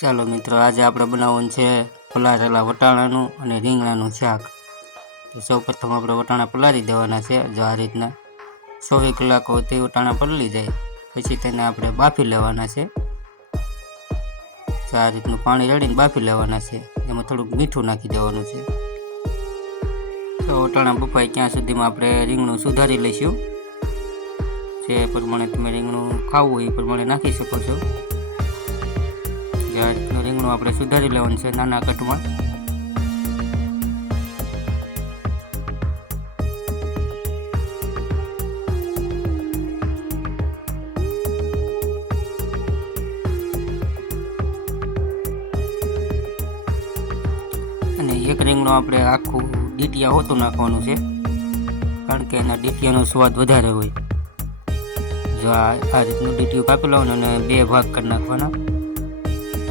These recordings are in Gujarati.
ચાલો મિત્રો, આજે આપણે બનાવવાનું છે પલાળેલા વટાણાનું અને રીંગણાનું શાક. તો સૌ પ્રથમ આપણે વટાણા પલાળી દેવાના છે, જો આ રીતના ચોવીસ કલાકોથી વટાણા પલળી જાય, પછી તેને આપણે બાફી લેવાના છે. તો આ રીતનું પાણી રેડીને બાફી લેવાના છે, એમાં થોડુંક મીઠું નાખી દેવાનું છે. તો વટાણા બફાય ત્યાં સુધીમાં આપણે રીંગણું સુધારી લઈશું. જે પ્રમાણે તમે રીંગણું ખાવું હોય એ પ્રમાણે નાખી શકો છો. જે આ રીંગણું આપણે સુધારી લેવાનું છે, નાના કટમાં. અને એક રીંગણું આપણે આખું ડીટિયા હોતું નાખવાનું છે, કારણ કે એના ડીટિયાનો સ્વાદ વધારે હોય. જો આ આ રીતનું ડીટીયું કાપી લેવાનું અને બે ભાગ કરી નાખવાના.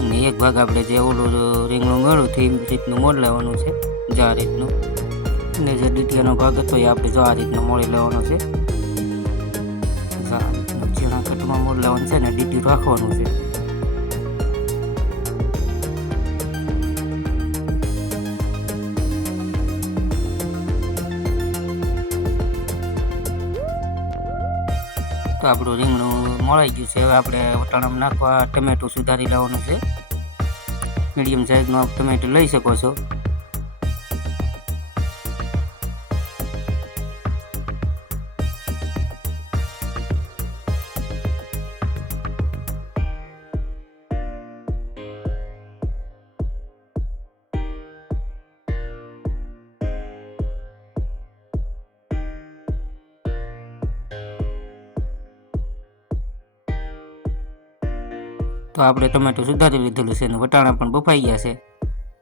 અને એક ભાગ આપણે જે ઓલું રીંગણું મેળવું તે રીતનું મોડ લેવાનું છે, જો આ રીતનું. અને જે ડીટીયાનો ભાગ હતો એ આપણે જો આ રીતનું મોડી લેવાનો છે. ઝીણા કટમાં મોડ લેવાનું છે અને ડીટી રાખવાનું છે. તો આપણું રીંગણું મળાઈ ગયું છે. હવે આપણે વટાણામાં નાખવા ટમેટું સુધારી લેવાનું છે. મીડિયમ સાઇઝનું ટમેટું લઈ શકો છો. તો આપણે ટમેટું સુધારી લીધેલું છે અને વટાણા પણ બફાઈ ગયા છે.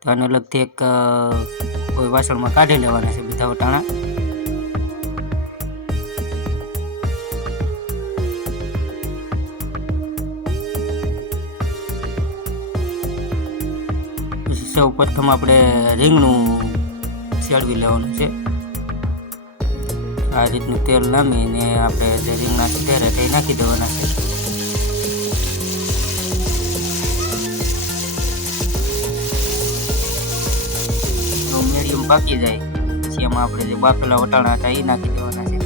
તો આને અલગથી એક કોઈ વાસણમાં કાઢી લેવાના છે બધા વટાણા. સૌ પ્રથમ આપણે રીંગણું શેળવી લેવાનું છે. આ રીતનું તેલ નામીને આપણે જે રીંગણા સુધારે તે નાખી દેવાના છે. મીડિયમ પાકી જાય. પછી એમાં આપણે જે બાફેલા વટાણા હતા એ નાખી દેવાના છે.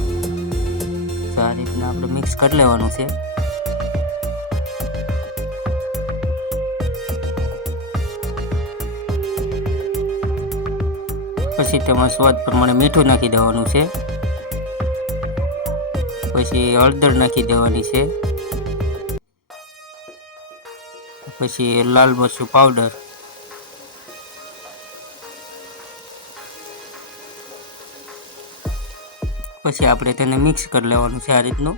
તો આ રીતના આપણે મિક્સ કરી લેવાનું છે. પછી તેમાં સ્વાદ પ્રમાણે મીઠું નાખી દેવાનું છે. પછી હળદર નાખી દેવાની છે. પછી લાલ મરચું પાવડર પછી આપણે તેને મિક્સ કરી લેવાનું છે આ રીતનું.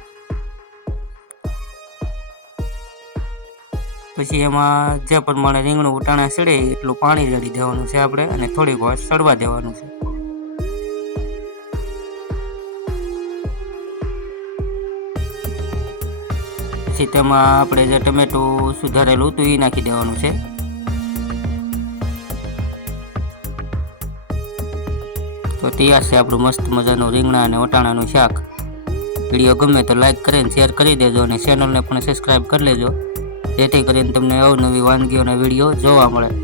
પછી એમાં જે પ્રમાણે રીંગણું ઉટાણા સડે એટલું પાણી રેડી દેવાનું છે આપણે અને થોડીક વાર સડવા દેવાનું છે. પછી તેમાં આપણે જે ટમેટું સુધારેલું હતું એ નાખી દેવાનું છે. તો તૈયાર છે આપણું મસ્ત મજાનું રીંગણા અને વટાણાનું શાક. વીડિયો ગમે તો લાઇક કરીને શેર કરી દેજો અને ચેનલને પણ સબસ્ક્રાઈબ કરી લેજો. જેથી કરીને તમને અવનવી વાનગીઓના વીડિયો જોવા મળે.